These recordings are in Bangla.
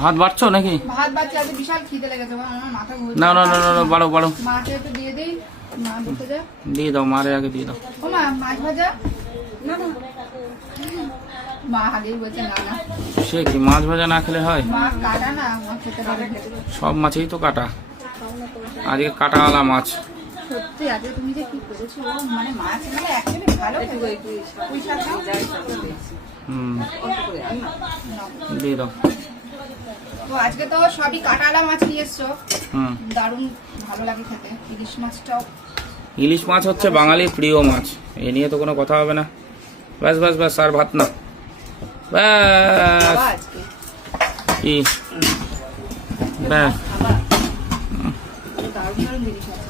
ভাত বাড়ছো নাকি? ভাত বাচ্চা আজ বিশাল খিদে লেগেছে, আমার মাথা ঘুরছে। না না না না বাড়ো বাড়ো, মাকে একটু দিয়ে দেই, মা বলতে যা। দিয়ে দাও, মারে আগে দিয়ে দাও। ও মা, মাছ ভাজা না না, মা আগেই বলছে না না। সে কি মাছ ভাজা না খেলে হয়? মা কাটা না, মা খেতে পারে। সব মাছেই তো কাটা, আজকে কাটাওয়ালা মাছ। সত্যি আজকে তুমি যে কি করেছো, মানে মাছ মানে অ্যাকচুয়ালি ভালো খেতে। পুঁই শাক নাও। দিয়ে দাও। তো আজকে তো সবই কাটাওয়ালা মাছ নিয়ে এসছো, হুম, দারুণ ভালো লাগে খেতে। ইলিশ মাছটাও, ইলিশ মাছ হচ্ছে বাঙালির প্রিয় মাছ, এ নিয়ে তো কোনো কথা হবে না। ব্যাস ব্যাস ব্যাস, আর ভাত না, ব্যাস। আজকে কি ব্যাস, দারুণ দারুণ জিনিস আছে।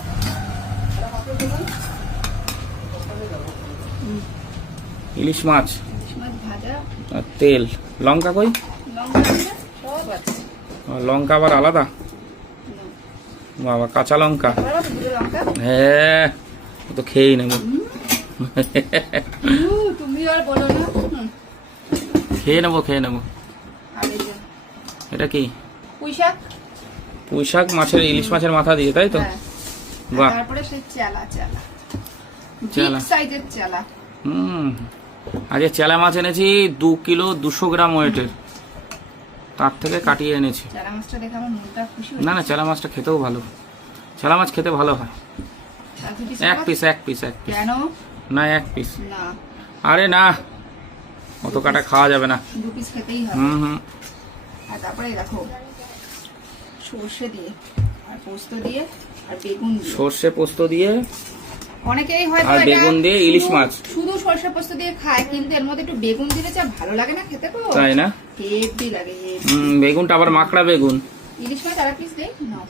ইলিশ মাছ ইলিশ মাছ ভাজা, আর তেল, লঙ্কা কই? লঙ্কা দিয়ে সব আছে। লঙ্কা আবার আলাদা? বাবা, কাঁচা লঙ্কা? বলো তো দুটো লঙ্কা। হ্যাঁ, ও তো খেয়েই নেবো। তুমি আর বলো না। খেয়ে নেবো খেয়ে নেবো। আর এই যে এটা কি? পুঁই শাক। পুঁই শাক মাছের, ইলিশ মাছের মাথা দিয়ে, তাই তো? হ্যাঁ। বাহ। তারপরে সেই চেলা চেলা, চেলা। বিগ সাইজের চেলা। আজকে চেলা মাছ এনেছি 2 কিলো 200 গ্রাম ওয়েটের, তার থেকে কাটিয়ে এনেছি। চেলা মাছটা দেখে আমার মনটা খুশি না না, চেলা মাছটা খেতেও ভালো, চেলা মাছ খেতে ভালো হয়। এক পিস এক পিস এক পিস, কেন না এক পিস। না, আরে না, অত কাটা খাওয়া যাবে না। 2 পিস খেতেই হবে। হুম। আর তারপরে দেখো সর্ষে দিয়ে আর পোস্ত দিয়ে আর বেগুন দিয়ে, সর্ষে পোস্ত দিয়ে অনেকেই হয়তো আর এটা বেগুন দিয়ে ইলিশ মাছ। শুধু সর্ষে পোস্ত দিয়ে খায়, কিন্তু এর মধ্যে একটু বেগুন দিলে যা ভালো লাগে না খেতে, তো তাই না? হেভি লাগে হেভি। বেগুনটা আবার মাখড়া বেগুন। ইলিশ মাছ আর পিস দেই নাও,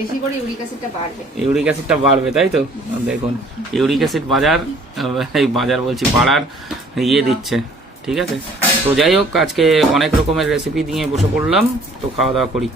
বেশি করে ইউরিক অ্যাসিডটা বাড়বে। ইউরিক অ্যাসিডটা বাড়বে, তাই তো? দেখুন, ইউরিক অ্যাসিড বাজার, এই বাজার বলছি পাড়ার ইয়ে দিচ্ছে। ঠিক আছে, তো যাই হোক, আজকে অনেক রকমের রেসিপি দিয়ে বসে পড়লাম, তো খাওয়া দাওয়া করি।